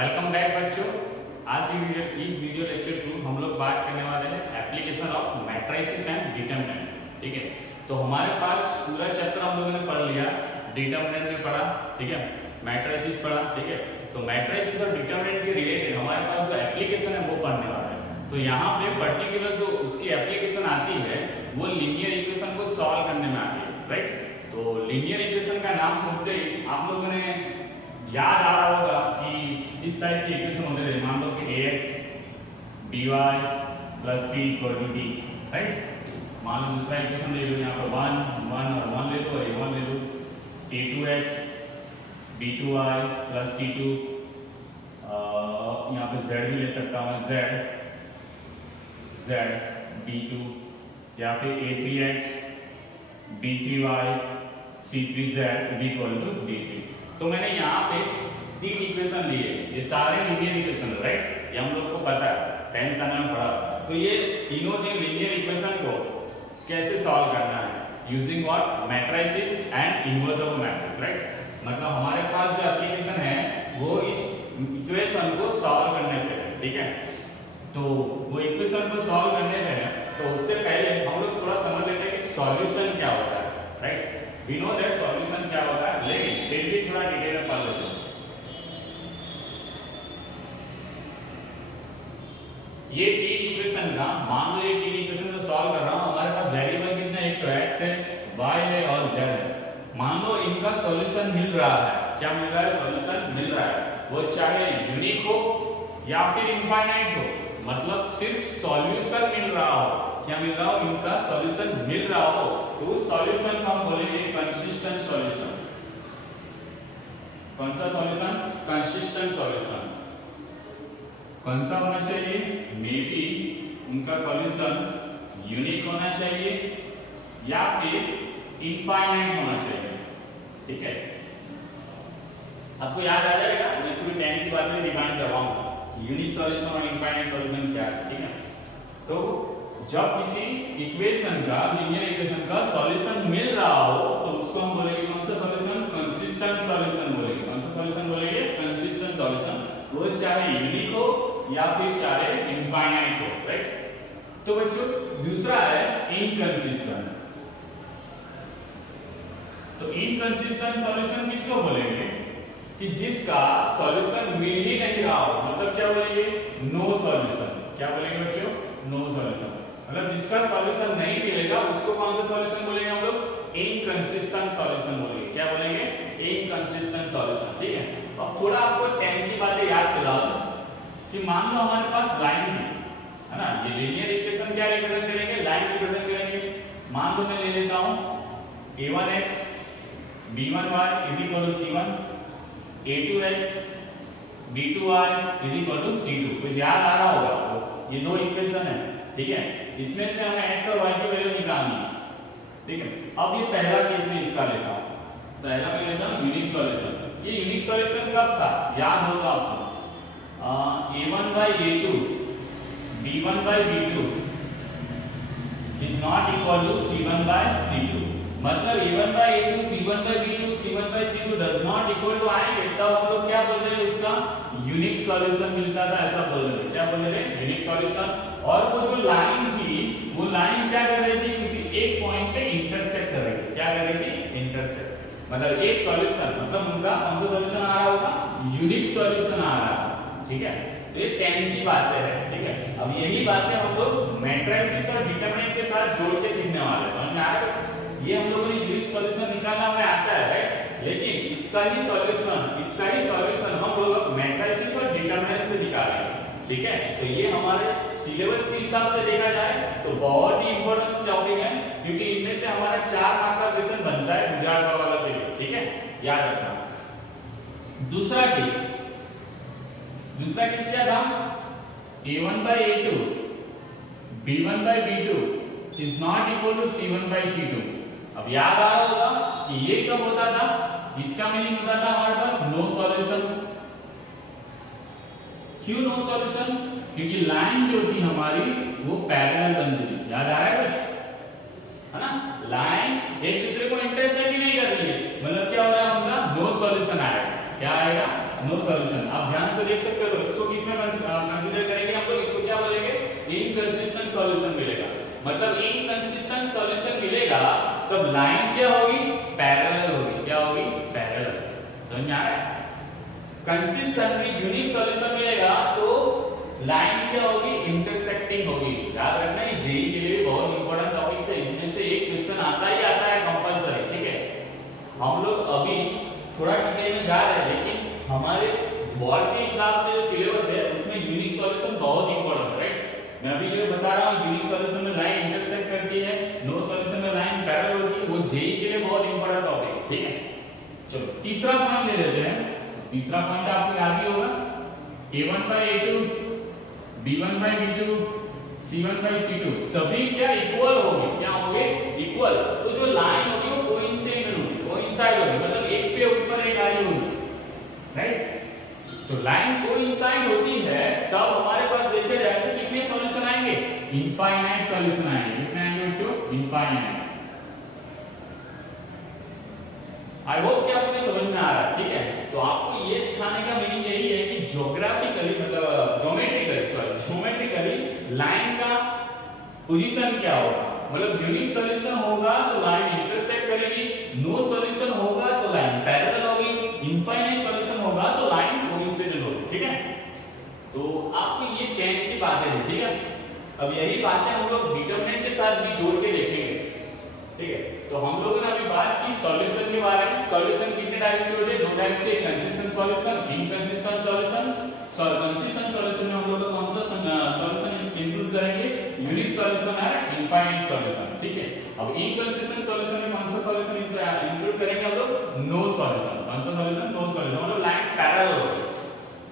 Welcome back बच्चों। आज इस वीडियो लेक्चर थ्रू हम लोग बात करने वाले हैं application of matrices and determinant. ठीक है, तो हमारे पास पूरा चैप्टर हम लोगों ने पढ़ लिया। डिटरमिनेंट ने पढ़ा, ठीक है, मैट्रिसेस पढ़ा, ठीक है। तो मैट्रिसेस और डिटरमिनेंट के रिलेटेड हमारे पास जो एप्लीकेशन है वो पढ़ने वाले हैं। तो यहाँ पे पर्टिकुलर जो उसकी एप्लीकेशन आती है वो लीनियर इक्वेशन को सॉल्व करने में आती है, राइट। तो लीनियर इक्वेशन का नाम सुनते ही आप लोगों ने याद आ रहा होगा कि इस टाइप की इक्वेशन होते थे। मान लो कि ax by plus c equal to d, right. मान लो दूसरा इक्वेशन ले लो, यहाँ पर 1 1 और 1 ले लो और a1 ले लो। a2x b2y plus c2, यहाँ पे z भी ले सकता हूँ, z b2, या फिर a3x b3y c3z equal to d3। तो मैंने यहाँ पे 3 इक्वेशन लिए, ये सारे लीनियर इक्वेशन, राइट। ये हम लोग को पता है, 10th स्टैंडर्ड में पढ़ा। तो ये तीनों लीनियर इक्वेशन को कैसे सॉल्व करना है using what, matrices and inverse of matrix, right. मतलब हमारे पास जो एप्लीकेशन है वो इस इक्वेशन को सॉल्व करने पे है, ठीक है। तो वो इक्वेशन को सॉल्व करने पे है, तो उससे पहले हम लोग थोड़ा समझ लेते हैं कि सॉल्यूशन क्या होता है, right. We know that solution क्या होता है, लेकिन फिर भी थोड़ा डिटेल में पढ़ लेते हैं। ये तीन इक्वेशन का, मान लो ये तीन इक्वेशन को सॉल्व कर रहा हूं, हमारे पास वेरिएबल कितने, एक तो x है, y है और z है। मान लो इनका सॉल्यूशन मिल रहा है, क्या मिल रहा है, सॉल्यूशन मिल रहा है, वो चाहे यूनिक हो या फिर इनफाइनाइट हो, मतलब सिर्फ सॉल्यूशन मिल रहा हो। क्या मिल रहा हो, इनका सॉल्यूशन मिल रहा हो, तो उस सॉल्यूशन को हम बोलेंगे कंसिस्टेंट सॉल्यूशन। कौन सा सॉल्यूशन, कंसिस्टेंट सॉल्यूशन। कौन सा होना चाहिए, मे बी उनका सॉल्यूशन यूनिक होना चाहिए या फिर इनफाइनाइट होना चाहिए, ठीक है। आपको याद आ जाएगा, मैं थोड़ी टाइम की बात में डिफाइन करवाऊंगा यूनिक सॉल्यूशन और इनफाइनाइट सॉल्यूशन क्या है, ठीक है। तो जब किसी इक्वेशन का, लीनियर इक्वेशन का सॉल्यूशन मिल रहा हो तो उसको हम बोलेंगे कौन सा सॉल्यूशन, कंसिस्टेंट सॉल्यूशन बोलेंगे। कौन सा सॉल्यूशन बोलेंगे, कंसिस्टेंट सॉल्यूशन। वो चाहे यूनिक हो या फिर चाहे इनफाइनाइट हो, राइट। तो बच्चों दूसरा है इनकंसिस्टेंट। तो इनकंसिस्टेंट सॉल्यूशन किसको बोलेंगे, कि जिसका सॉल्यूशन मिल ही नहीं रहा हो, मतलब क्या बोलेंगे, नो सॉल्यूशन। क्या बोलेंगे बच्चों, नो सॉल्यूशन। मतलब जिसका सॉल्यूशन नहीं मिलेगा उसको कौन सा सॉल्यूशन बोलेंगे हम लोग, इनकंसिस्टेंट सॉल्यूशन बोलेंगे। क्या बोलेंगे, इनकंसिस्टेंट सॉल्यूशन, ठीक है। अब थोड़ा आपको 10 की बातें याद दिला दूं कि मान लो हमारे पास लाइन है ना, ये लीनियर इक्वेशन क्या रिप्रेजेंट करेंगे, लाइन रिप्रेजेंट करेंगे। मान लो मैं ले लेता हूं a1x b1y c1, a2x b2y c2। कुछ याद आ रहा होगा आपको, ये दो इक्वेशन है, ठीक है। इसमें से हमें x और y की वैल्यू निकालनी है, ठीक है। अब ये पहला केस में इसका लेता हूं, पहला मैं लेता हूं यूनिक सॉल्यूशन। ये यूनिक सॉल्यूशन कब था, याद होगा आपको, a1 by a2 b1 by b2 is not equal to c1 by c2। मतलब a1 by a2 b1 by b2 c1 by c2 does not equal to आएंगे, तब हम लोग क्या बोल रहे हैं, उसका यूनिक सॉल्यूशन मिलता था, ऐसा बोल रहे थे। क्या बोल रहे थे, यूनिक सॉल्यूशन। और वो जो लाइन थी, वो लाइन क्या कर रही थी, किसी एक पॉइंट पे इंटरसेक्ट कर रही थी। क्या कर रही थी, इंटरसेक्ट। मतलब एक सॉल्यूशन, मतलब उनका कौन सा सॉल्यूशन आ रहा होगा, यूनिक सॉल्यूशन आ रहा है, ठीक है। तो ये 10 की बातें हैं, ठीक है। अब यही बातें हम लोग मैट्रिसेस और डिटरमिनेंट के साथ जोड़ के सीखने वाले हैं, समझ में आ रहा है। ये हम लोगों ने यूनिक सॉल्यूशन निकालना हमें आता है, राइट, लेकिन इसका ही सॉल्यूशन हम लोग मैट्रिसेस और डिटरमिनेंट से निकालेंगे, ठीक है। तो ये हमारे सिलेबस के हिसाब से देखा जाए तो बहुत ही इंपॉर्टेंट टॉपिक है, क्योंकि इनमें से हमारा 4 मार्क का क्वेश्चन बनता है गुजरात का वाला के लिए, ठीक है, याद रखना। दूसरा केस क्या था, a1 by a2 b1 by b2 is not equal to c1 by c2। अब याद आ रहा होगा कि ये कब होता था, इसका मीनिंग होता था हमारे पास नो सॉल्यूशन। क्यों नो सॉल्यूशन, क्योंकि लाइन जो थी हमारी वो पैरेलल बन रही, याद आ रहा है कुछ, है ना। लाइन एक दूसरे को इंटरसेक्ट ही नहीं कर रही है, मतलब क्या हो रहा है, उनका नो सॉल्यूशन आएगा। क्या आएगा, नो सॉल्यूशन। आप ध्यान से देख सकते हो, इसको किसमें कंसीडर करेंगे हम लोग, इसको क्या बोलेंगे, इनकंसिस्टेंट सॉल्यूशन मिलेगा। मतलब इनकंसिस्टेंट सॉल्यूशन मिलेगा तब लाइन क्या होगी, पैरेलल होगी। क्या होगी, पैरेलल। समझ में आ रहा है? कंसिस्टेंटली यूनिक सॉल्यूशन मिलेगा तो लाइन क्या होगी, इंटरसेक्टिंग होगी। याद रखना, ये जेईई के लिए बहुत इंपॉर्टेंट टॉपिक है, इनमें से एक क्वेश्चन आता ही आता है कंपलसरी। ठीक है, हम लोग अभी थोड़ा डिटेल में जा रहे हैं, लेकिन हमारे बोर्ड के हिसाब से जो सिलेबस है उसमें यूनिक सॉल्यूशन बहुत इंपॉर्टेंट है, राइट। मैं अभी जो बता रहा हूँ, यूनिक सॉल्यूशन में लाइन इंटरसेक्ट करती है, नो सॉल्यूशन में लाइन पैरेलल होती है, वो जेईई के लिए बहुत इंपॉर्टेंट टॉपिक है। ठीक है, चलो तीसरा पॉइंट ले लेते हैं। तीसरा पॉइंट आपको याद ही होगा, a1/a2 b1/b2 c1/c2 सभी क्या इक्वल होंगे। क्या होंगे, इक्वल। तो जो लाइन होगी वो कोइंसाइड होगी, कोइंसाइड होगी, मतलब एक पे ऊपर एक आई होगी, राइट। तो लाइन कोइंसाइड होती है तब हमारे पास देखा जाए तो कितने सॉल्यूशन आएंगे, इनफाइनाइट सॉल्यूशन आएंगे। कितने आएंगे बच्चों, इनफाइनाइट। आई होप कि आपको ये समझ में आ रहा है। ठीक है, तो आपको ये दिखाने का मीनिंग यही है कि ज्योग्राफिकली, मतलब ज्योमेट्रिकली लाइन का पोजीशन क्या होगा। मतलब यूनिक सॉल्यूशन होगा तो लाइन इंटरसेक्ट करेगी, नो सॉल्यूशन होगा तो लाइन पैरेलल होगी, इनफाइनाइट सॉल्यूशन होगा तो लाइन कोइंसिडेंट होगी। ठीक है, तो आपको ये 10 सी बातें दी। ठीक है, अब यही बातें हम लोग डिटरमिनेंट के साथ भी जोड़ के देखेंगे। ठीक है, तो हम लोगों ने अभी बात की सॉल्यूशन के बारे में। सॉल्यूशन कितने टाइप्स के होते हैं, दो टाइप्स के, consistent solution, inconsistent solution. Consistent solution में हम लोग कौन सा सॉल्यूशन इंक्लूड करेंगे, यूनिक सॉल्यूशन है, इनफाइनाइट सॉल्यूशन। ठीक है, अब इनकंसिस्टेंट सॉल्यूशन में कौन सा सॉल्यूशन इंक्लूड करेंगे हम लोग, नो सॉल्यूशन। कौन सा सॉल्यूशन, नो सॉल्यूशन, मतलब लाइन पैरेलल होगी।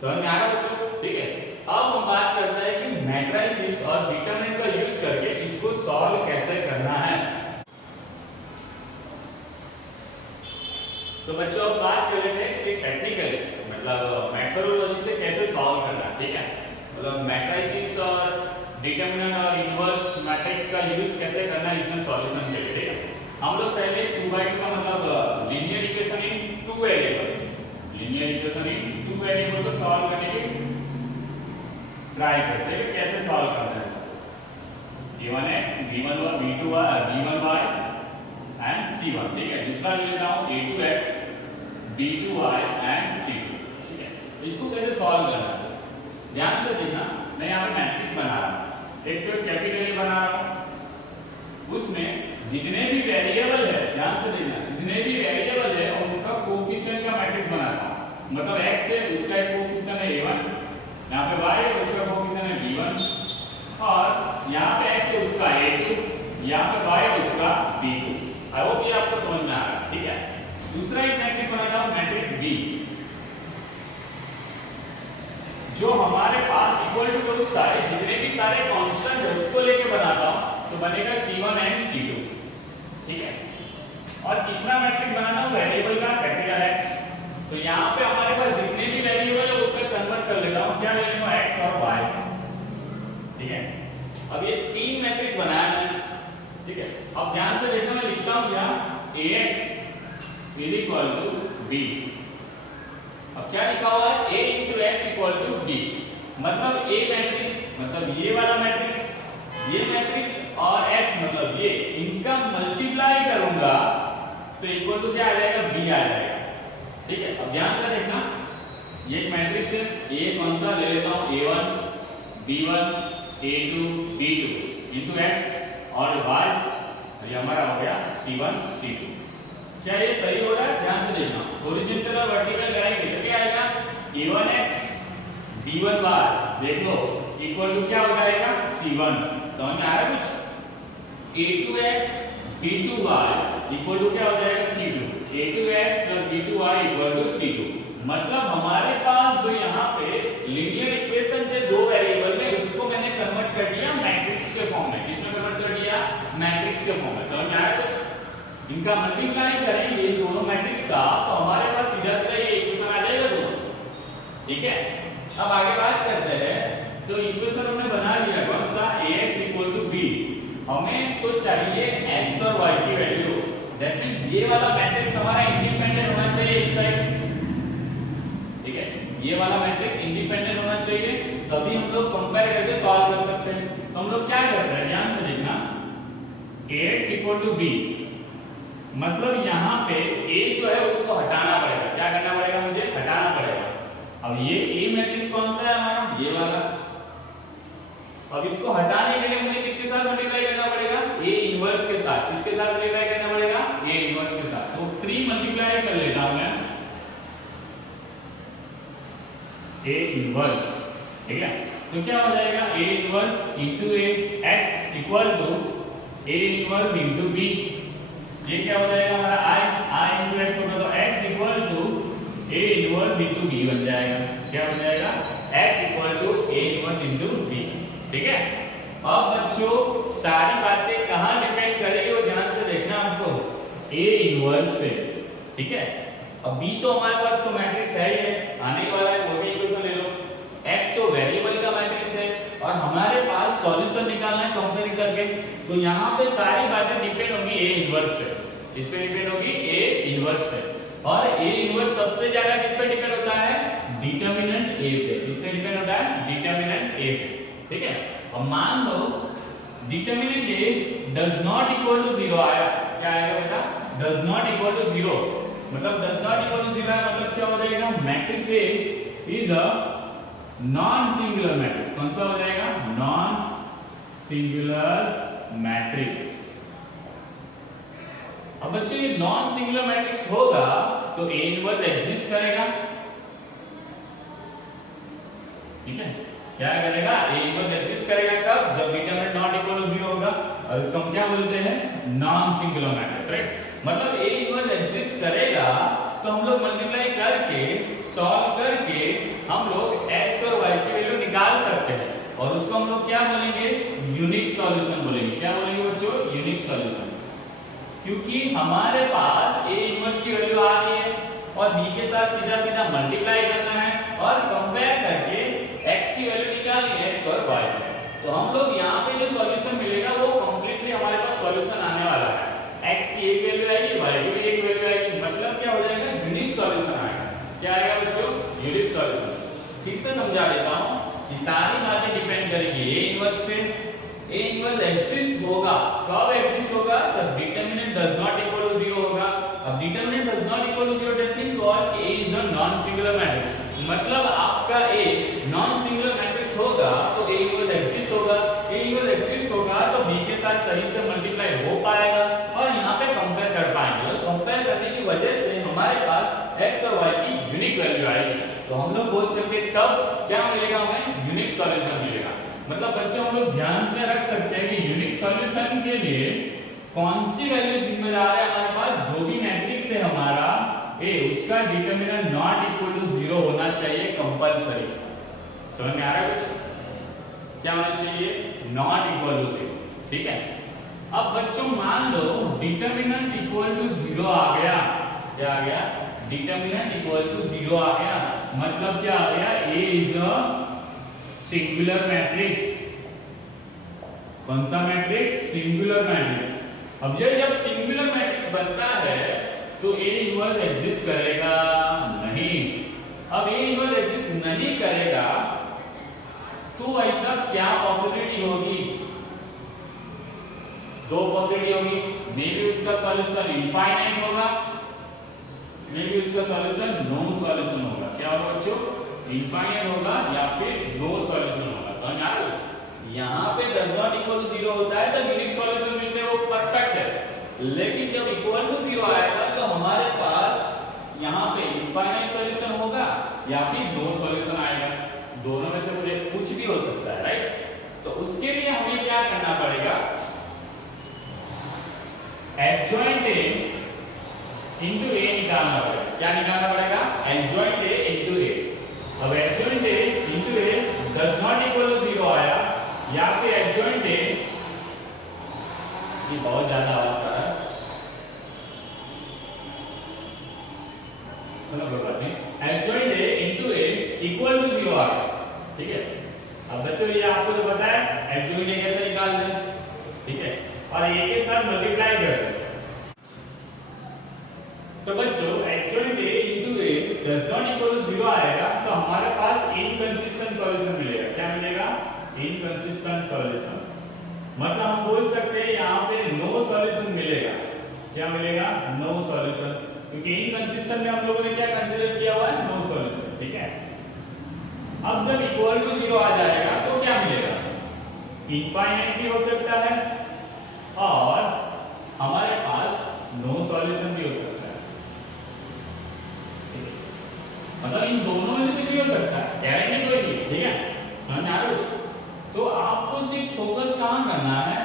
समझ में आ रहा है बच्चों? ठीक है, अब हम बात करते हैं कि मैट्रिसेस और डिटरमिनेंट का यूज करके इसको सॉल्व कैसे करना है। तो बच्चों अब बात कर लेते हैं कि टेक्निकली, मतलब मैथोडोलॉजी से कैसे सॉल्व करना है। ठीक है, मतलब मैट्रिसेस और डिटरमिनेंट और इनवर्स मैट्रिक्स का यूज कैसे करना है इसमें सॉल्यूशन के लिए। ठीक है, हम लोग पहले 2/2 का मतलब linear equation in 2 variable, linear equation in 2 variable को सॉल्व करने की ट्राई करते हैं। कैसे सॉल्व करना है, a1x b1y b2y b1y and c1। ठीक है, दूसरा ले लेता हूं a2x b2y एंड c2। ठीक है, इसको कैसे सॉल्व करना है, ध्यान से देखना। मैं यहाँ पे मैट्रिक्स बना रहा हूँ, एक तो कैपिटल ए बना रहा हूँ, उसमें जितने भी वेरिएबल है, ध्यान से देखना, जितने भी वेरिएबल है उनका कोफिशिएंट का मैट्रिक्स बनाता हूँ। मतलब x है, उसका एक कोफिशिएंट है a1, यहाँ पे y है, उसका कोफिशिएंट है b1, और यहाँ पे x है, उसका a2, यहाँ पे y है, उसका b2। आई होप ये आपको समझ में आ रहा है। ठीक है, दूसरा एक मैट्रिक्स बनाता हूं, मैट्रिक्स B, जो हमारे पास इक्वल टू सारे जितने भी सारे कांस्टेंट है उसको लेके बनाता हूं, तो बनेगा C1 एंड C2। ठीक है, और तीसरा मैट्रिक्स बनाना हूं वेरिएबल का कैपिटल X। तो यहाँ पे हमारे पास जितने भी वेरिएबल है उसको कन्वर्ट कर लेता हूं, क्या ले लूंगा, X और Y। ठीक है, अब ये तीन मैट्रिक्स बनाया है। ठीक है, अब ध्यान से देखना, मैं लिखता हूं यहाँ ax is equal to b। अब क्या लिखा हुआ है, a into x equal to b। मतलब a मैट्रिक्स, मतलब ये वाला मैट्रिक्स, ये मैट्रिक्स और x मतलब ये, इनका मल्टीप्लाई करूंगा तो इक्वल टू क्या आ जाएगा, b आ जाएगा। ठीक है, अब ध्यान से देखना, ये एक मैट्रिक्स है, a कौन सा ले लेता हूं, a1 b1 a2 b2 into x और y, ये हमारा हो गया c1 c2। क्या ये सही हो रहा है, ध्यान से देखना। हॉरिजॉन्टल और वर्टिकल करेंगे तो क्या आएगा, a1x b1y, देख लो, इक्वल टू क्या हो जाएगा, c1। समझ में आ रहा है कुछ, a2x b2y इक्वल टू क्या हो जाएगा, c2। a2x plus b2y equal to c2। मतलब हमारे पास जो यहाँ पे लीनियर इक्वेशन थे दो वेरिएबल में, उसको मैंने कन्वर्ट कर दिया मैट्रिक्स के फॉर्म में। किसमें कन्वर्ट कर दिया, मैट्रिक्स के फॉर्म में। समझ में आया कुछ, इनका मल्टीप्लाई करेंगे इन दोनों मैट्रिक्स का, तो हमारे पास सीधा सीधा ये इक्वेशन आ जाएगा दोनों। ठीक है, अब आगे बात करते हैं। तो इक्वेशन हमने बना लिया, कौन सा, ax इक्वल टू b। हमें तो चाहिए x और y की वैल्यू, दैट मींस ये वाला मैट्रिक्स हमारा इंडिपेंडेंट होना चाहिए इस साइड। ठीक है, ये वाला मैट्रिक्स इंडिपेंडेंट होना चाहिए, तभी हम लोग कंपेयर करके सॉल्व कर सकते हैं। तो हम लोग क्या करते हैं, ध्यान से देखना, Ax इक्वल टू बी, मतलब यहाँ पे A जो है उसको हटाना पड़ेगा। क्या करना पड़ेगा, मुझे हटाना पड़ेगा। अब ये A मैट्रिक्स कौन सा है हमारा, ये वाला। अब इसको हटाने के लिए मुझे किसके साथ मल्टीप्लाई करना पड़ेगा, A इनवर्स के साथ। किसके साथ मल्टीप्लाई करना पड़ेगा, A इनवर्स के साथ। तो 3 मल्टीप्लाई कर लेता हूं मैं A इनवर्स, ठीक है। तो क्या हो जाएगा, A inverse into A, x equal to A inverse into B। ये क्या हो जाएगा हमारा I इनटू x होगा, तो x equal to A inverse into B बन जाएगा। क्या बन जाएगा, x equal to A inverse into B, ठीक है। अब बच्चों सारी बातें कहां डिपेंड करेगी वो ध्यान से देखना हमको, A इनवर्स पे, ठीक है। अब B तो हमारे पास तो मैट्रिक्स है ही है, आने वाला है, वो भी इक्वेशन ले लो। x तो वेरिएबल का मैट्रिक्स है और हमारे पास सॉल्यूशन निकालना है कंपेयर करके, तो यहाँ पे सारी बातें डिपेंड होंगी A इनवर्स पे। इस पे डिपेंड होगी A इनवर्स पे, और A इनवर्स सबसे ज्यादा किस पे डिपेंड होता है, डिटरमिनेंट A पे। किस पे डिपेंड होता है, डिटरमिनेंट A पे, ठीक है। अब मान लो determinant A does not equal to 0 आया, क्या आएगा बेटा, डज नॉट इक्वल टू 0, मतलब डज नॉट इक्वल टू 0 है, मतलब क्या हो जाएगा, matrix A is a non singular matrix. कौन सा हो जाएगा, नॉन सिंगुलर मैट्रिक्स। अब बच्चों ये नॉन सिंगुलर मैट्रिक्स होगा तो A इनवर्स एग्जिस्ट करेगा, ठीक है। क्या करेगा, A इनवर्स एग्जिस्ट करेगा कब, जब डिटरमिनेंट नॉट इक्वल टू 0 होगा, और इसको हम क्या बोलते हैं, नॉन सिंगुलर मैट्रिक्स, राइट। मतलब A इनवर्स एग्जिस्ट करेगा तो हम लोग मल्टीप्लाई करके सॉल्व करके हम लोग x और y की वैल्यू निकाल सकते हैं, और उसको हम लोग क्या बोलेंगे, यूनिक सॉल्यूशन बोलेंगे। क्या बोलेंगे बच्चों, यूनिक सॉल्यूशन, क्योंकि हमारे पास A इनवर्स की वैल्यू आ गई है और B के साथ सीधा सीधा मल्टीप्लाई करना है और कंपेयर करके x की वैल्यू निकालनी है, x और y। तो हम लोग यहाँ पे जो सॉल्यूशन मिलेगा वो कंप्लीटली हमारे पास सॉल्यूशन आने वाला है, x की एक वैल्यू आएगी, y की भी एक वैल्यू आएगी, मतलब क्या हो जाएगा, यूनिक सॉल्यूशन आएगा। क्या आएगा बच्चों, यूनिक सॉल्यूशन। ठीक से समझा देता हूँ, ये सारी बातें डिपेंड करेगी A इनवर्स पे। A इनवर्स एग्जिस्ट होगा, कब एग्जिस्ट होगा, जब determinant does not equal to 0 होगा। अब determinant does not equal to 0 that means what, A is a non singular matrix, मतलब आपका A नॉन सिंगुलर मैट्रिक्स होगा तो A इनवर्स एग्जिस्ट होगा। A इनवर्स एग्जिस्ट होगा तो B के साथ सही से मल्टीप्लाई हो पाएगा और यहाँ पे कंपेयर कर पाएंगे, और कंपेयर करने की वजह से हमारे पास x और y की यूनिक वैल्यू आएगी। तो हम लोग बोल सकते हैं तब क्या मिलेगा, हमें यूनिक सॉल्यूशन मिलेगा। मतलब बच्चों हम लोग ध्यान में रख सकते हैं कि यूनिक सॉल्यूशन के लिए कौन सी वैल्यू जिम्मेदार है हमारे पास, जो भी मैट्रिक्स है हमारा A उसका डिटरमिनेंट नॉट इक्वल टू 0 होना चाहिए कंपलसरी। समझ में आ रहा है कुछ, क्या होना चाहिए, नॉट इक्वल टू 0, ठीक है। अब बच्चों मान लो डिटरमिनेंट इक्वल टू 0 आ गया, क्या आ गया, डिटरमिनेंट इक्वल टू 0 आ गया, मतलब क्या आ गया, A is a singular matrix. कौन सा मैट्रिक्स, सिंगुलर मैट्रिक्स। अब ये जब सिंगुलर मैट्रिक्स बनता है तो A इनवर्स एग्जिस्ट करेगा नहीं। अब A इनवर्स एग्जिस्ट नहीं करेगा तो ऐसा क्या पॉसिबिलिटी होगी, दो पॉसिबिलिटी होगी, मे बी उसका सॉल्यूशन इनफाइनाइट होगा, मे बी उसका सॉल्यूशन नो सॉल्यूशन होगा। क्या होगा बच्चों, इनफाइनाइट होगा या फिर नो सॉल्यूशन होगा। समझ आ रहा है, यहाँ पे डज नॉट इक्वल टू 0 होता है तो यूनिक सॉल्यूशन मिलते हैं, वो परफेक्ट है। लेकिन जब इक्वल टू 0 आएगा तो हमारे पास यहाँ पे इनफाइनाइट सॉल्यूशन होगा या फिर नो सॉल्यूशन आएगा, दोनों में से मुझे कुछ भी हो सकता है, राइट। तो उसके लिए हमें क्या करना पड़ेगा, एडजॉइंट A into A निकालना पड़ेगा। क्या निकालना पड़ेगा, एडजॉइंट A into A। अब adjoint A into A does not equal to 0 आया, या फिर एडजॉइंट A, ये बहुत ज्यादा आवाज कर रहा है, मतलब कोई बात नहीं, adjoint A into A equal to 0 आ गया, ठीक है। अब बच्चों ये आपको तो पता है एडजॉइंट A कैसे निकालते हैं, ठीक है, और A के साथ मल्टीप्लाई करते हैं। तो बच्चों adjoint A into A does not equal to 0 आएगा तो हमारे सॉल्यूशन मिलेगा। क्या मिलेगा? Inconsistent solution. मतलब हम बोल सकते हैं यहाँ पे नो सॉल्यूशन मिलेगा। क्या मिलेगा? नो सॉल्यूशन, क्योंकि इनकंसिस्टेंट में हम लोगों ने क्या कंसीडर किया हुआ है? No solution. ठीक है। अब जब इक्वल टू 0 आ जाएगा तो क्या मिलेगा? इनफाइनाइट भी हो सकता है और हमारे पास नो सॉल्यूशन भी हो सकता है। मतलब इन दोनों में से भी हो सकता है, गारंटी कोई नहीं। ठीक है, समझ आ रहा है? तो आपको सिर्फ फोकस कहाँ करना है?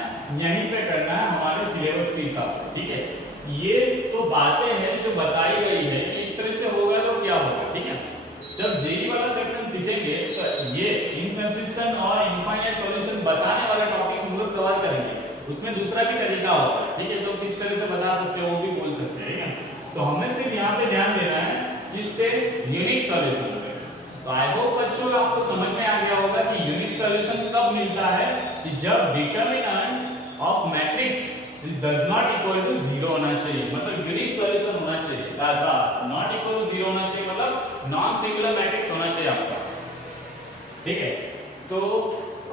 यहीं पे करना है, हमारे सिलेबस के हिसाब से। ठीक है, ये तो बातें हैं जो बताई गई है कि इस तरह से होगा तो क्या होगा। ठीक है, जब जेई वाला सेक्शन सीखेंगे तो ये इनकंसिस्टेंट और इनफाइनाइट सॉल्यूशन बताने वाला टॉपिक हम लोग कवर करेंगे। उसमें दूसरा भी तरीका होगा। ठीक है, तो किस तरह से बता सकते हो वो भी बोल सकते हैं। ठीक है, तो हमें सिर्फ यहाँ पे ध्यान देना है इस पे यूनिक सॉल्यूशन पे। तो आई होप बच्चों आपको समझ में आ गया होगा कि यूनिक सॉल्यूशन कब मिलता है? कि जब determinant of matrix does not equal to 0 होना चाहिए। मतलब यूनिक सॉल्यूशन होना चाहिए, नॉट इक्वल टू 0 होना चाहिए, मतलब नॉन सिंगुलर मैट्रिक्स होना चाहिए आपका। ठीक है, तो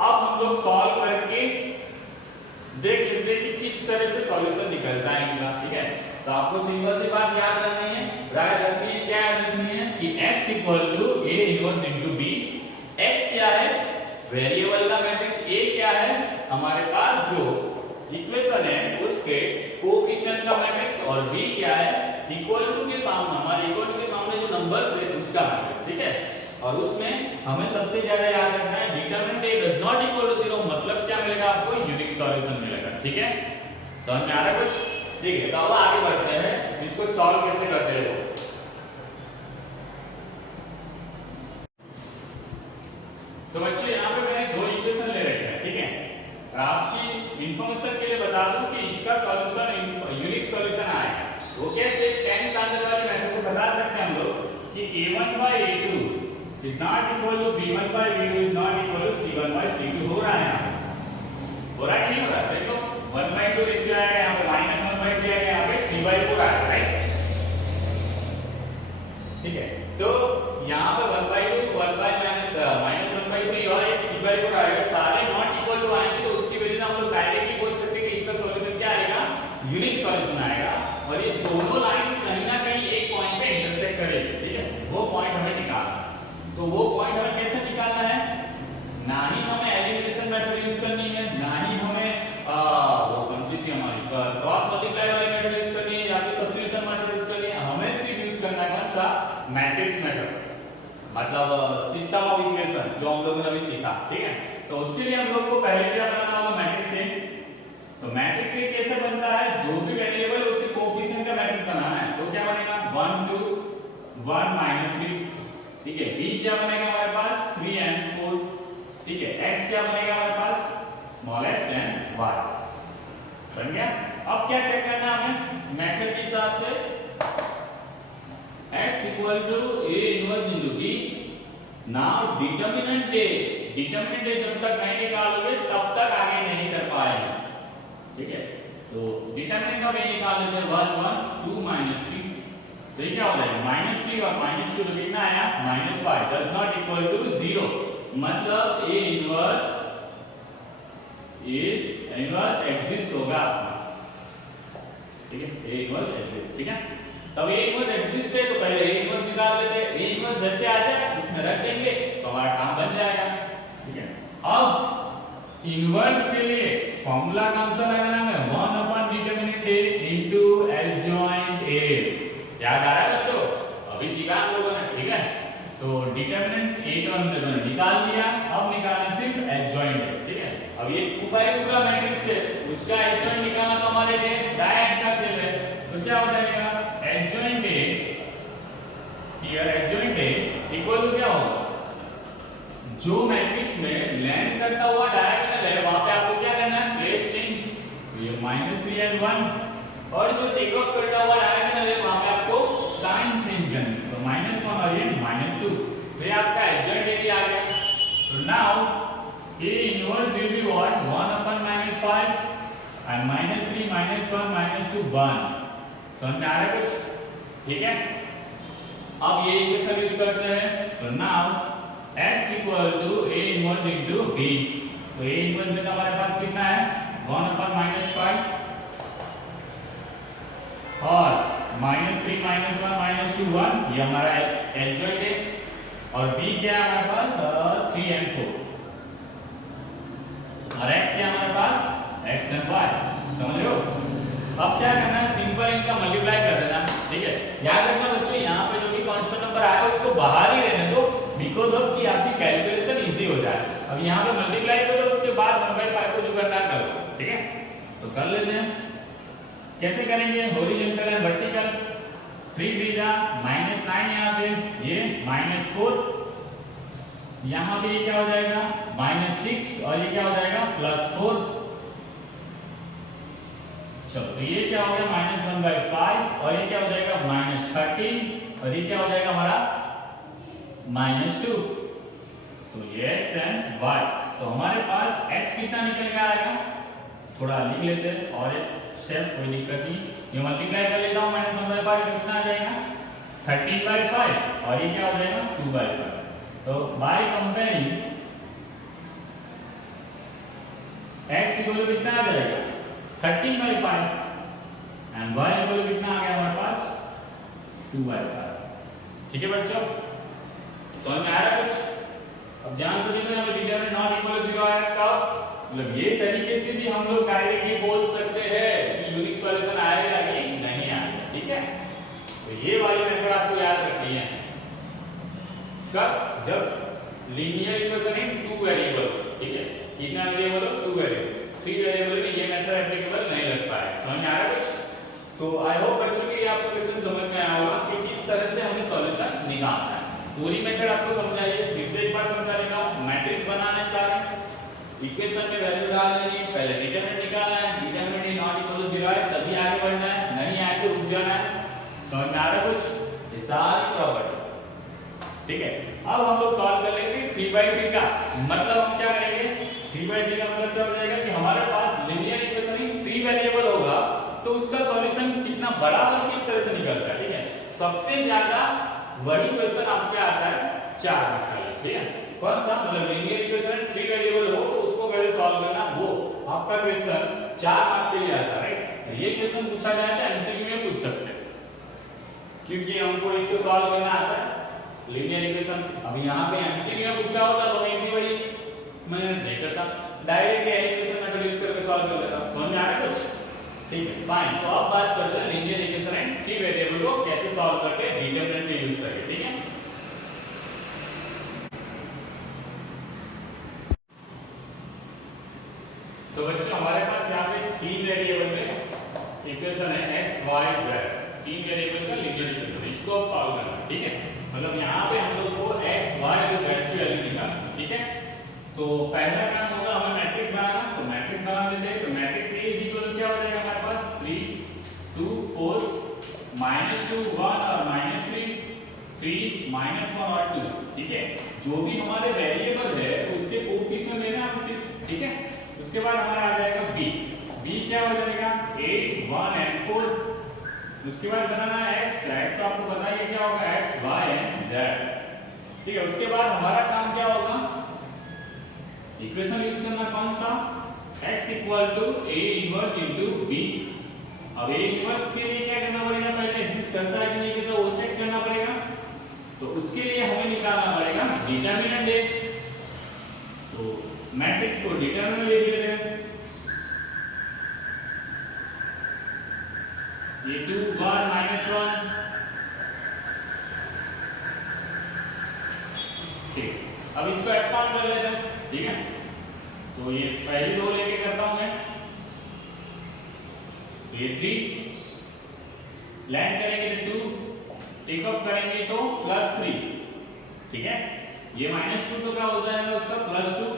अब हम लोग सॉल्व करके देख लेते हैं कि किस तरह से सॉल्यूशन निकलता है इनका। ठीक है, तो आपको सिंपल सी बात याद रखनी है, क्या याद रखनी है कि x equal to a inverse into b। x क्या है? वेरिएबल का मैट्रिक्स। a क्या है? हमारे पास जो इक्वेशन है उसके कोएफिशिएंट का मैट्रिक्स। और b क्या है? इक्वल टू के सामने, हमारे इक्वल टू के सामने जो नंबर्स है उसका मैट्रिक्स। ठीक है, और उसमें हमें सबसे ज्यादा याद रखना है determinant a does not equal to 0। मतलब क्या मिलेगा आपको? यूनिक सॉल्यूशन मिलेगा। ठीक है, समझ में आ रहा है कुछ? ठीक है, तो अब आगे बढ़ते हैं, इसको सॉल्व कैसे करते हैं। तो बच्चे यहाँ पे मैंने दो इक्वेशन ले रखे हैं। ठीक है, आपकी इंफॉर्मेशन के लिए बता दूं कि इसका सॉल्यूशन यूनिक सॉल्यूशन आएगा। वो कैसे? टेन स्टैंडर्ड वाले मेथड से बता सकते हैं हम लोग कि a1 by a2 is not equal to b1 by b2 is not equal to c1 by c2। हो रहा है यहाँ, हो रहा है कि नहीं हो रहा है? देखो 1/2 रेशियो आएगा, यहाँ पे -1/3 आएगा, यहाँ पे 3/4 आएगा, राइट? ठीक है, तो यहाँ पे 1/2 तो 1 by -1/3 और एक 3/4 आएगा। सारे नॉट इक्वल टू आएंगे तो उसकी वजह से हम लोग डायरेक्टली बोल सकते हैं कि इसका सॉल्यूशन क्या आएगा? यूनिक सॉल्यूशन आएगा। और ये दोनों लाइन कहीं ना कहीं एक पॉइंट पे इंटरसेक्ट करेगी। ठीक है, वो पॉइंट हमें निकालना है। तो वो पॉइंट हमें कैसे निकालना है? ना ही हमें एलिमिनेशन मेथड यूज करनी है, ना ही हमें वो कंसीटी हमारी क्रॉस मल्टीप्लाई वाली मेथड यूज करनी है, या फिर सब्स्टिट्यूशन मेथड यूज करनी है। हमें सिर्फ यूज करना है कौन सा? मैट्रिक्स मेथड, मतलब सिस्टम ऑफ इक्वेशन जो हम लोगों ने अभी सीखा। ठीक है, तो उसके लिए हम लोग को पहले क्या बनाना होगा? Matrix A. तो मैट्रिक्स ए कैसे बनता है? जो भी वेरिएबल है उसके कोएफिशिएंट का मैट्रिक्स बनाना है। तो क्या बनेगा? 1 2 1 -3। ठीक है, b क्या बनेगा हमारे पास? 3 and 4। ठीक है, x क्या बनेगा हमारे पास? Small x and y। बन गया? अब क्या चेक करना है हमें मेथड के हिसाब से? x equal to a inverse into b। Now determinant a, determinant a जब तक नहीं निकालोगे तब तक आगे नहीं कर पाएंगे। ठीक है, तो डिटरमिनेंट ऑफ a निकाल लेते हैं 1 1 2 -3। तो ये क्या हो जाएगा? -3 और -2 तो कितना आया? -5 डज नॉट इक्वल टू 0। मतलब a इनवर्स एग्जिस्ट होगा। ठीक है, a इनवर्स एग्जिस्ट। ठीक है, तब a इनवर्स एग्जिस्ट है तो पहले a इनवर्स निकाल लेते हैं। a इनवर्स जैसे आ जाए उसमें रख देंगे तो हमारा काम बन जाएगा। ठीक है, अब इनवर्स के लिए फॉर्मूला कौन सा लगाना है? 1 upon determinant a into adjoint a। याद आ रहा है बच्चों? अभी सीखा हम लोगों ने। ठीक है, तो डिटरमिनेंट a तो हमने निकाल लिया, अब निकालना सिर्फ एडजॉइंट है। ठीक है, अब ये 2/2 का मैट्रिक्स है, उसका एडजॉइंट निकालना तो हमारे लिए डायरेक्ट का खेल है। तो क्या हो जाएगा? Adjoint a, here adjoint a equal to क्या होगा? जो मैट्रिक्स में लैंड करता हुआ डायगोनल है वहां पे आपको क्या करना है? Place change. तो ये -3 and 1। और जो टेक ऑफ करता हुआ डायगोनल है वहां पे आपको साइन चेंज करना है। तो -1 और ये -2। तो ये आपका एडजॉइंट ए भी आ गया। तो now a inverse will be what? 1 upon -5 and -3 -1 -2 1। समझ में आ रहा है कुछ? ठीक है, अब ये इक्वेशन यूज करते हैं। तो now x equal to a inverse into b। तो a इनवर्स में तो हमारे पास कितना है 1/-5 और -3 -1 -2 1, ये हमारा एलजॉइड है। और b क्या है हमारे पास 3 and 4 और x क्या है हमारे पास x and y। समझ रहे हो? अब क्या करना है, सिंपल इनका मल्टीप्लाई कर देना। ठीक है, याद रखना बच्चों, यहाँ पे जो भी कांस्टेंट नंबर आएगा उसको बाहर ही रहने दो, बिकॉज ऑफ कि आपकी कैलकुलेशन इजी हो जाए। अब यहाँ पे मल्टीप्लाई करो, उसके बाद 1/5 को जो करना है कर लो। ठीक है, तो कर लेते हैं। कैसे करेंगे, हॉरिजॉन्टल एंड वर्टिकल। 3 3 -9, यहाँ पे ये -4, यहाँ पे ये क्या हो जाएगा -6 और ये क्या हो जाएगा +4। चलो, तो ये क्या हो गया -1/5 और ये क्या हो जाएगा -13 और ये क्या हो जाएगा हमारा -2। तो ये x एंड y। तो हमारे पास x कितना निकल के आएगा, थोड़ा लिख लेते हैं और एक स्टेप, कोई दिक्कत नहीं। ये मल्टीप्लाई कर लेता हूँ -1/5 तो कितना आ जाएगा 13/5 और ये क्या हो जाएगा 2/5। तो by comparing x equal to कितना आ जाएगा 13/5 एंड y इक्वल टू कितना आ गया हमारे पास 2/5। ठीक है बच्चों, समझ में आ रहा है कुछ? अब ध्यान से देखो, यहाँ पे डिटरमिनेंट नॉट इक्वल टू 0 आया कब, मतलब ये तरीके से भी हम लोग डायरेक्टली बोल सकते हैं कि यूनिक सॉल्यूशन आएगा कि नहीं आएगा। ठीक है, तो ये वाली मेथड आपको याद रखनी है कब, जब लीनियर इक्वेशन इन 2 वेरिएबल। ठीक है, कितना वेरिएबल हो 2 वेरिएबल, 3 वेरिएबल में ये मेथड एप्लीकेबल नहीं लग पाए। समझ में आ रहा है कुछ? तो आई होप बच्चों कि आपको क्वेश्चन समझ में आया होगा कि किस तरह से हमें सॉल्यूशन निकालना है। पूरी मेथड आपको समझ आई है, फिर से एक बार समझा देता हूं। मैट्रिक्स बनाना है, सारे इक्वेशन में वैल्यू डाल देनी है, पहले डिटरमिनेंट निकालना है, डिटरमिनेंट नॉट इक्वल टू 0 है तभी आगे बढ़ना है, नहीं आए तो रुक जाना है। समझ में आ रहा है कुछ? ये सारी प्रॉपर्टी। ठीक है, अब हम लोग सॉल्व कर लेंगे 3/3 का। मतलब हम क्या करेंगे, 3/3 का मतलब क्या हो जाएगा कि हमारे पास लीनियर इक्वेशन इन 3 वेरिएबल होगा तो उसका सॉल्यूशन कितना बड़ा और किस तरह से निकलता है। ठीक है, सबसे ज्यादा वही क्वेश्चन आपके आता है 4 मार्क का। ठीक है, कौन सा, मतलब लीनियर इक्वेशन 3 वेरिएबल हो तो उसको कैसे सॉल्व करना, वो आपका क्वेश्चन 4 मार्क के लिए आता है। राइट, ये क्वेश्चन पूछा जाए तो एमसीक्यू में पूछ सकते हैं क्योंकि हमको इसको सॉल्व करना आता है लीनियर इक्वेशन। अब यहाँ पे एमसीक्यू में पूछा होता तो मैं इतनी बड़ी मेहनत नहीं करता, डायरेक्ट एलिमिनेशन मेथड यूज करके सॉल्व कर लेता। समझ में आ रहा है कुछ? ठीक है, फाइन। तो अब बात करते हैं लीनियर इक्वेशन एंड 3 वेरिएबल को कैसे सॉल्व करके डिटरमिनेंट का यूज करके। ठीक है, तो बच्चों हमारे पास यहाँ पे 3 वेरिएबल में इक्वेशन है x y z, 3 वेरिएबल का लीनियर इक्वेशन, इसको अब सॉल्व करना है। ठीक है, मतलब यहाँ पे हम लोग को x y और z की वैल्यू निकालनी है। ठीक है, तो पहला काम होगा हमें मैट्रिक्स बनाना। तो मैट्रिक्स बना लेते हैं। तो मैट्रिक्स A इक्वल क्या हो जाएगा हमारे पास 3 2 4 -2 1 और -3 3 -1 और 2। ठीक है, जो भी हमारे वेरिएबल है उसके कोएफिशिएंट लेना है सिर्फ। ठीक है, उसके बाद हमारा आ जाएगा b क्या हो जाएगा 8 1 and 4। उसके बाद बनाना है x, तो x तो आपको पता ही है क्या होगा x y and z। ठीक है, उसके बाद हमारा काम क्या होगा, इक्वेशन यूज करना कौन सा, x equal to a inverse into b। अब a इनवर्स के लिए क्या करना पड़ेगा, पहले एग्जिस्ट करता है कि नहीं तो वो चेक करना पड़ेगा। तो उसके लिए हमें निकालना पड़ेगा डिटरमिनेंट A। तो मैट्रिक्स को डिटरमिनेंट ले लेते हैं, ये 2 1 -1। ठीक, अब इसको एक्सपांड कर लेते हैं। ठीक है, तो ये पहली रो लेके करता हूं मैं। तो ये 3 लैंड करेंगे तो 2, टेक ऑफ करेंगे तो +3। ठीक है, ये -2 तो क्या हो जाएगा उसका +2,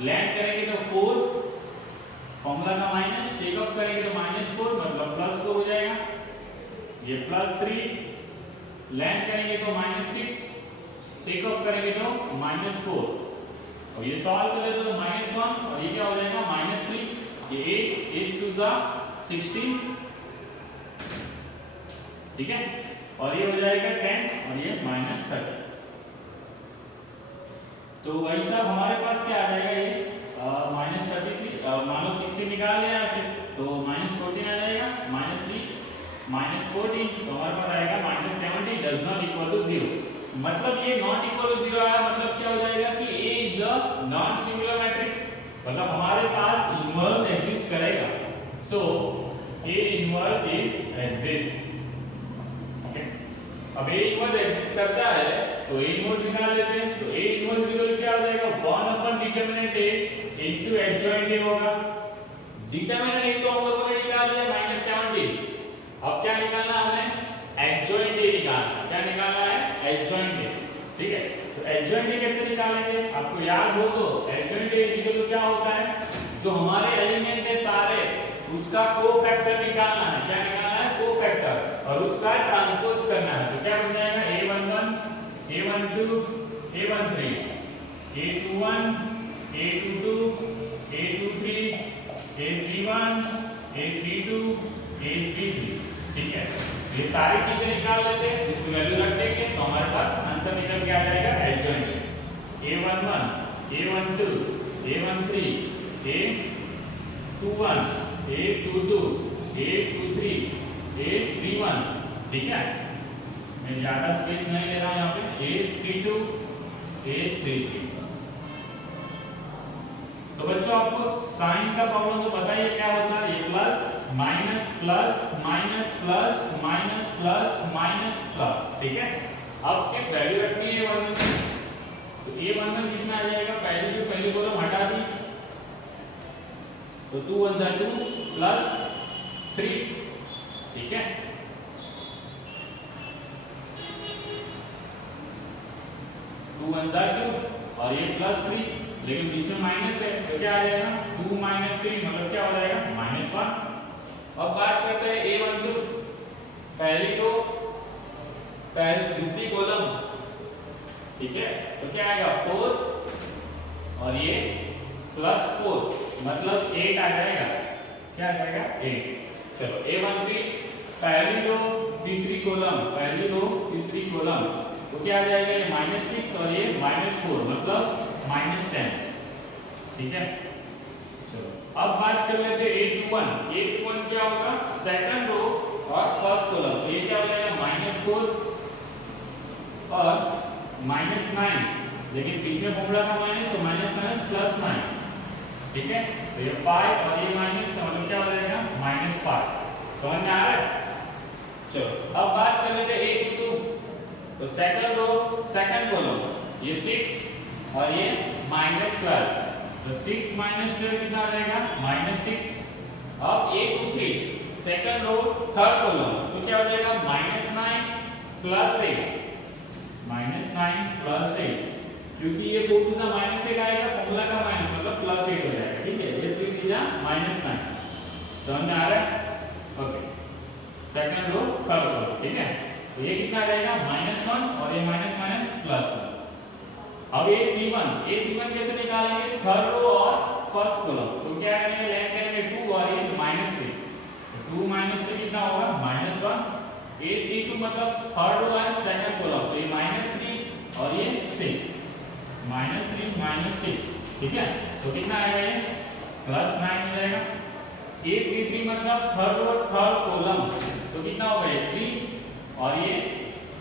लैंड करेंगे तो 4, फॉर्मूला का माइनस, टेक ऑफ करेंगे तो -4 मतलब +2 हो जाएगा। ये +3 लैंड करेंगे तो -6, टेक ऑफ करेंगे तो -4 और ये सॉल्व कर लेते तो -1 और ये क्या हो जाएगा -3। ये 8 2 16। ठीक है, और ये हो जाएगा 10 और ये -30। तो वही सब हमारे पास क्या आ जाएगा, ये -33 मान लो 6 से निकाल लिया यहाँ से, तो -14 आ जाएगा, -3 -14, तो हमारे पास आएगा -70 डज नॉट इक्वल टू 0। मतलब ये नॉट इक्वल टू 0 आया, मतलब क्या हो जाएगा कि A is a non singular matrix, मतलब हमारे पास इन्वर्स एग्जिस्ट करेगा। सो A इन्वर्स इज एग्जिस्ट। अब A इन्वर्स एग्जिस्ट करता है तो A इन्वर्स निकाल लेते हैं। तो A इन्वर्स इक्वल क्या हो जाएगा, 1 अपन determinant A into adjoint A होगा। डिटरमिनेंट A तो हम लोगों ने निकाल लिया -70। अब क्या निकालना है हमें, एडजॉइंट A निकालना। क्या निकालना है, एडजॉइंट A, ठीक है। तो एडजॉइंट A कैसे निकालेंगे, आपको याद हो तो एडजॉइंट A इक्वल क्या होता है, जो हमारे एलिमेंट है सारे उसका कोफैक्टर निकालना है। क्या निकालना है, कोफैक्टर, और उसका ट्रांसपोज करना है। तो क्या बन जाएगा, A11 A12 A13 A21 A22 A23 A31 A32 A33, ठीक है। ये सारी चीजें निकाल लेते हैं, इसमें वैल्यू रख देंगे तो हमारे पास आंसर निकल के आ जाएगा adjoint A11 A12 A13 A21 A22 A23 A31, ठीक है। मैं ज्यादा स्पेस नहीं ले रहा हूं यहाँ पे, A32 A33। तो बच्चों आपको साइन का प्रॉब्लम तो पता ही है क्या होता है, ये plus minus plus minus plus minus plus minus plus, ठीक है। अब सिर्फ वैल्यू रखनी है A11, तो A11 कितना आ जाएगा, पहली कॉलम हटा दी तो 2 1 जा 2 प्लस 3, ठीक है। 2 1 जा 2 और ये प्लस 3, लेकिन बीच में माइनस है तो क्या आ जाएगा, 2 - 3 मतलब क्या हो जाएगा, -1। अब बात करते हैं A12, दूसरी कॉलम, ठीक है। तो क्या आएगा 4 और ये +4 मतलब 8 आ जाएगा। क्या आ जाएगा, 8। चलो A13 पहली रो तीसरी कॉलम, तो क्या आ जाएगा, ये -6 और ये -4 मतलब -10, ठीक है। चलो अब बात कर लेते हैं A21 क्या होगा, सेकंड रो और फर्स्ट कॉलम, तो ये क्या हो जाएगा -4 और -9, लेकिन बीच में फॉर्मूला था माइनस, तो -9 ठीक है। तो ये 5 और ये माइनस का मतलब क्या हो जाएगा, -5। समझ में आ रहा है। चलो अब बात कर लेते हैं A22, तो सेकंड रो सेकंड कॉलम, ये 6 और ये -12, तो 6 - 12 कितना आ जाएगा, -6। अब A23 second row third column, तो क्या हो जाएगा, -9 + 8, -9 + 8, क्योंकि ये 4 टू द -8 आएगा, फॉर्मूला का माइनस मतलब +8 हो जाएगा, ठीक है। ये 3 टू द -9, समझ में आ रहा है। Okay, second row third column, ठीक है। तो ये कितना आ जाएगा, -1 और ये +1। अब A31 कैसे निकालेंगे, थर्ड रो और फर्स्ट कॉलम, तो क्या करेंगे, लेट करेंगे 2 और ये -3, तो 2 - 3 कितना होगा, -1। A32 मतलब third row and second column, तो ये -3 और ये 6, -3 - 6, ठीक है। तो कितना आएगा, ये +9 हो जाएगा। A33 मतलब थर्ड रो थर्ड कॉलम, तो कितना होगा, ये 3 और ये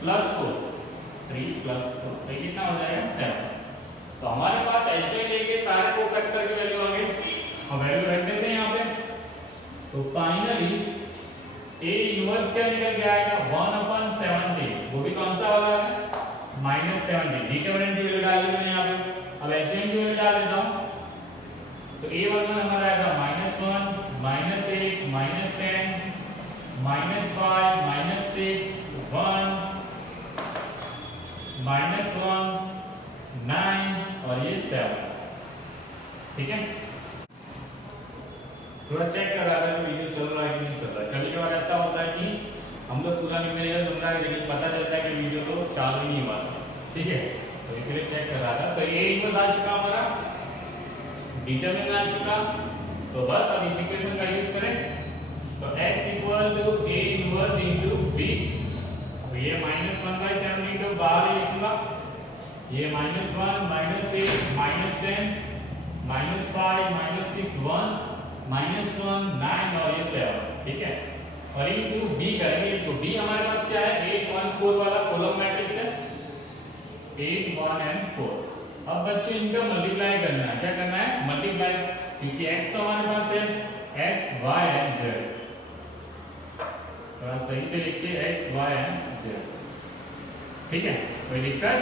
+4, 3 + 4, तो कितना हो जाएगा, 7। तो हमारे पास एडजॉइंट के सारे कोफैक्टर की वैल्यू आ गई, अब वैल्यू रख देते हैं यहाँ पे। तो फाइनली A इनवर्स क्या निकल के आएगा, 1/70, वो भी कौन सा वाला है, -70। डिटरमिनेंट की वैल्यू डाल देते हैं यहाँ पे। अब एडजॉइंट की वैल्यू डाल देता हूँ, तो A11 हमारा आएगा -1 -8 -10 -5 -6 1 -1 9 और ये 7, ठीक है। थोड़ा चेक कर रहा था कि वीडियो चल रहा है कि नहीं चल रहा है। कभी कभार ऐसा होता है कि हम लोग पूरा न्यूमेरिकल सुन रहा है लेकिन पता चलता है कि वीडियो तो चालू ही नहीं हुआ, ठीक है। तो इसलिए चेक कर रहा था। तो A इक्वल आ चुका हमारा, डिटरमिनेंट आ चुका, तो बस अब इस इक्वेशन का यूज करें। तो x = A इनवर्स * B, तो ये -1/7 बाहर लिखूंगा, ये -1 -8 -10 -5 -6 1 -1 9 और ये 7, ठीक है। और इनटू b करेंगे तो b हमारे पास क्या है 8 1 4 वाला कॉलम मैट्रिक्स है 8 1 and 4। अब बच्चों इनका मल्टीप्लाई करना है, क्या करना है मल्टीप्लाई, क्योंकि x तो हमारे पास है x y and z, थोड़ा सही से लिखिए x y and z, ठीक है। कोई दिक्कत?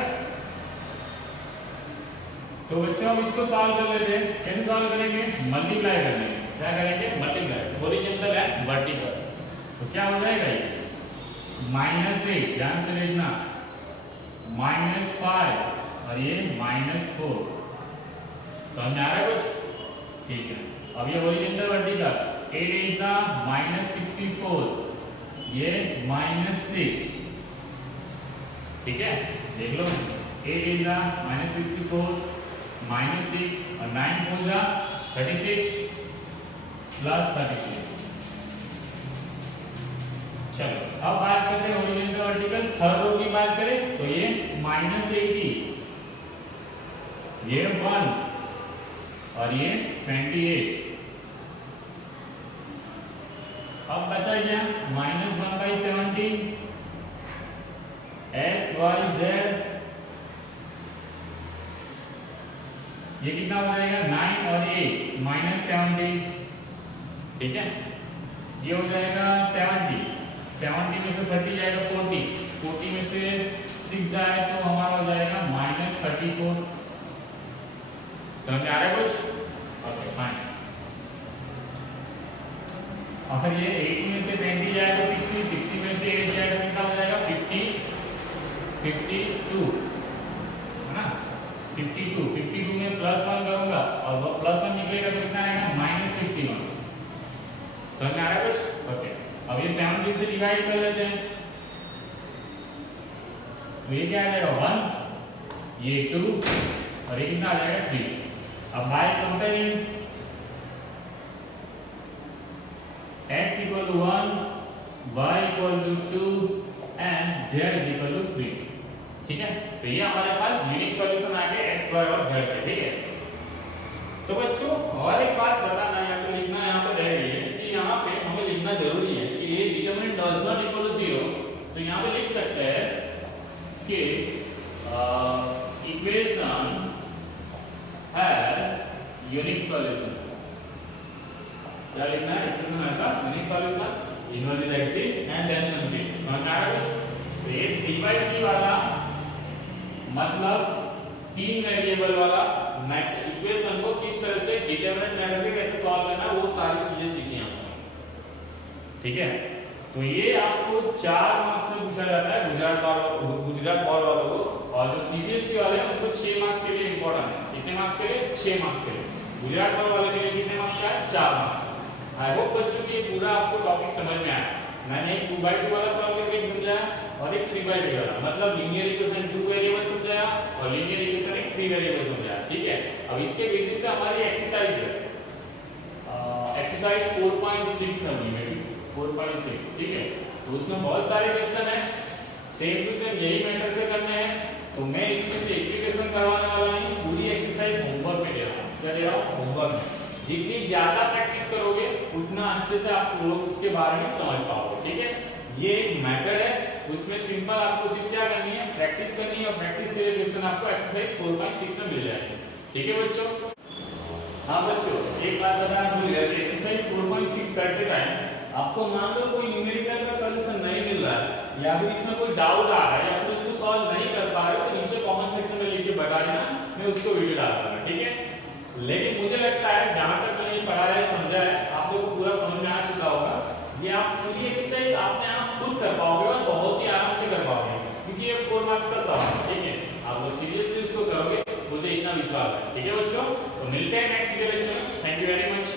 तो बच्चों हम इसको सॉल्व कर लेते हैं। कैसे सॉल्व करेंगे? मल्टीप्लाई करने, क्या करेंगे मल्टीप्लाई, हॉरिजॉन्टल एंड वर्टिकल। तो क्या हो जाएगा ये -8, ध्यान से देखना, -5 और ये -4। तो हमें आ रहा है कुछ, ठीक है। अब ये हॉरिजॉन्टल वर्टिकल 8 is -64, ये -6, ठीक है। देख लो 8 is -64 -6 और 9 4 जा 36 प्लस 36। चलो अब बात करते हैं हॉरिजॉन्टल वर्टिकल थर्ड रो की बात करें तो ये -80, ये 1 और ये 28। अब बचा क्या -1/17 x y z, ये कितना हो जाएगा 9 और 8 -17, ठीक है। ये हो जाएगा 70 में से 30 जाएगा 40 में से 6 जाए तो हमारा हो जाएगा -34। समझ में आ रहा है कुछ? Okay fine. और फिर ये 80 में से 20 जाए तो 60 में से 8 जाए तो कितना हो जाएगा 52, है ना। 52 में +1 करूंगा और +1 निकलेगा तो कितना आएगा -51। समझ में आ रहा है कुछ? ओके। अब ये 17 से डिवाइड कर लेते हैं तो ये क्या आ जाएगा 1, ये 2 और ये कितना आ जाएगा 3। अब bye comparing x = 1, y = 2 and z = 3, ठीक है। तो ये हमारे पास यूनिक सॉल्यूशन आ गए x y और z के, ठीक है। तो बच्चों और एक बात बताना या फिर लिखना यहाँ पे रह गई है कि यहाँ पे हमें लिखना जरूरी है कि ये determinant does not equal to 0। तो यहाँ पे लिख सकते हैं कि इक्वेशन हैज यूनिक सॉल्यूशन। क्या लिखना है? Equation has a unique solution inverted axis and then complete. समझ में आ रहा है? तो ये 3/3 वाला मतलब 3 वेरिएबल वाला इक्वेशन को किस तरह से डिटरमिनेंट मेथड से कैसे सॉल्व करना है वो सारी चीजें सीखी हमने, ठीक है। तो ये आपको 4 मार्क्स में पूछा जाता है गुजरात बोर्ड वालों को, और जो सीबीएसई वाले हैं उनको 6 मार्क्स के लिए इंपॉर्टेंट है। कितने मार्क्स के लिए? 6 मार्क्स के लिए। गुजरात बोर्ड वाले के लिए कितने मार्क्स का है? 4 मार्क्स। आई होप बच्चों कि ये पूरा आपको टॉपिक समझ में आया। मैंने एक 2/2 वाला सॉल्व करके समझाया और एक 3/3 वाला, मतलब लीनियर इक्वेशन 2 वेरिएबल समझाया और लीनियर इक्वेशन एक 3 वेरिएबल समझाया, ठीक है। अब इसके बेसिस पे हमारी एक्सरसाइज है, एक्सरसाइज 4.6 करनी है, 4.6, ठीक है। तो उसमें बहुत सारे क्वेश्चन है, सेम टू सेम यही मेथड से करने हैं। तो मैं इसमें से एप्लीकेशन करवाने वाला नहीं, पूरी एक्सरसाइज होमवर्क में दे रहा हूँ। क्या दे रहा हूँ? होमवर्क में। जितनी ज्यादा प्रैक्टिस करोगे उतना अच्छे से आप लोग उसके बारे में समझ पाओगे, ठीक है। ये एक मेथड है, उसमें सिंपल आपको सिर्फ क्या करनी है, प्रैक्टिस करनी है, और प्रैक्टिस के लिए क्वेश्चन आपको एक्सरसाइज 4.6 में मिल जाएंगे, ठीक है बच्चों। हाँ बच्चों, एक बात बताना भूल गया, एक्सरसाइज 4.6 करते टाइम आपको मान लो कोई न्यूमेरिकल का सॉल्यूशन नहीं मिल रहा है या फिर इसमें कोई डाउट आ रहा है या फिर उसको सॉल्व नहीं कर पा रहे हो तो नीचे कमेंट सेक्शन में लिख के बता देना, मैं उसको वीडियो डाल दूंगा, ठीक है। लेकिन मुझे लगता है जहां तक मैंने पढ़ाया है समझा है आप लोगों को पूरा समझ में आ चुका होगा। ये आप पूरी एक्सरसाइज अपने आप खुद कर पाओगे और बहुत ही आराम से कर पाओगे, क्योंकि ये 4 मार्क्स का सवाल है, ठीक है। आप लोग सीरियसली इसको करोगे, मुझे इतना विश्वास है, ठीक है बच्चों। तो मिलते हैं नेक्स्ट वीडियो लेक्चर में। Thank you very much.